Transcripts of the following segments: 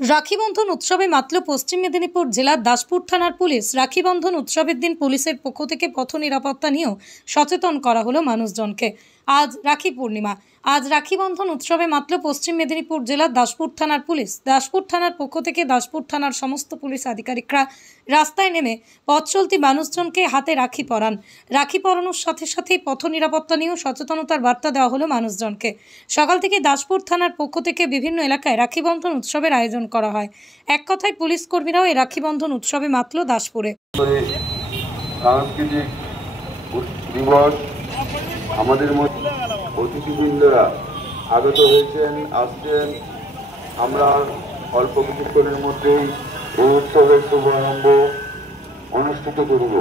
রাখি বন্ধন উৎসবে মাতল পশ্চিম মেদিনীপুর জেলার দাসপুর থানার পুলিশ। রাখি বন্ধন উৎসবের দিন পুলিশের পক্ষ থেকে পথ নিরাপত্তা নিয়েও সচেতন করা হলো মানুষজনকে। আজ রাখি পূর্ণিমা। আজ রাখি বন্ধন উৎসবে মাতল পশ্চিম মেদিনীপুর জেলার দাসপুর থানার পুলিশ। দাসপুর থানার পক্ষ থেকে দাসপুর থানার সমস্ত পুলিশ আধিকারিকরা রাস্তায় নেমে পথ চলতি মানুষজনকে হাতে রাখি পরান। রাখি পরানোর সাথে সাথেই পথ নিরাপত্তা নিয়েও সচেতনতার বার্তা দেওয়া হলো মানুষজনকে। সকাল থেকে দাসপুর থানার পক্ষ থেকে বিভিন্ন এলাকায় রাখি বন্ধন উৎসবের আয়োজন করা হয়। এক কথায় পুলিশ কর্মীরাও এই রাখি বন্ধন উৎসবে মাতল দাসপুরে। সাংস্কৃতিক দিবস আমাদের মধ্যে অতিথিবৃন্দরা আগত হয়েছেন, আসছেন। আমরা অল্প কিছুক্ষণের মধ্যেই এই উৎসবের শুভারম্ভ অনুষ্ঠিত করব।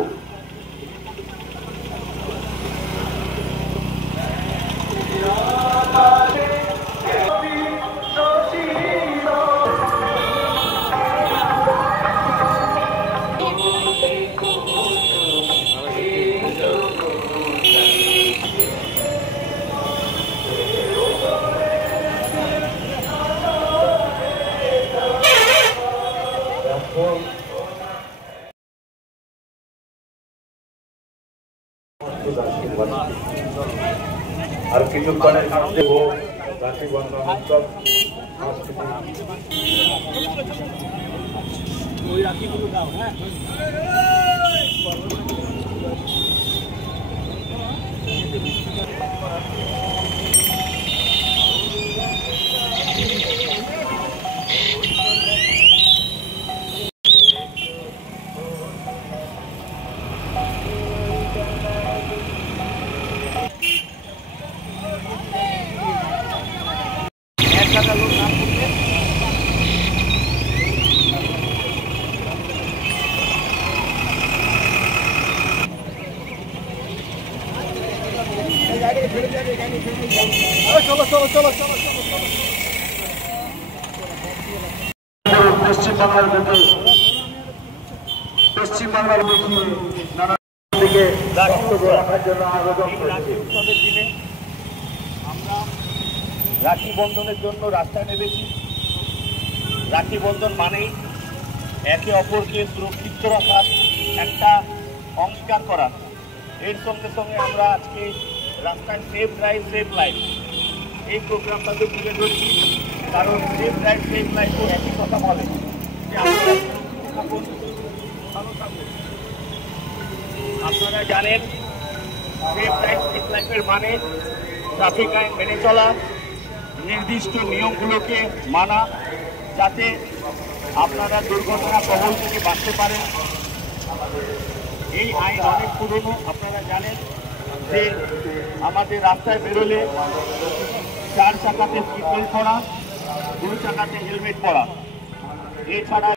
আর কিছুক্ষণের মধ্যে রাখি বন্ধন উৎসব পশ্চিমবাংলার থেকে নানা দিকে রাখার জন্য আবেদন করেছি। উৎসবের দিনে আমরা রাখি বন্ধনের জন্য রাস্তায় নেমেছি। রাখি বন্ধন মানেই একে অপরকে সুরক্ষিত রাখার একটা অঙ্গীকার করা। এর সঙ্গে সঙ্গে আমরা আজকে রাস্তায় সেফ ড্রাইভ সেফ লাইফ এই প্রোগ্রামটাকে তুলে ধরছি, কারণ সেফ ড্রাইভ সেফ লাইফও একই কথা বলে যে আপনারা জানেন সেফ ড্রাইভ সেফ লাইফের মানে ট্রাফিক আইন মেনে চলা, নির্দিষ্ট নিয়মগুলোকে মানা, যাতে আপনারা দুর্ঘটনা কবল থেকে বাঁচতে পারেন। এই আইন অনেক পুরনো। আপনারা জানেন যে আমাদের রাস্তায় বেরোলে 4 চাকাতে সিট বেল্ট পরা, 2 চাকাতে হেলমেট পরা, এছাড়া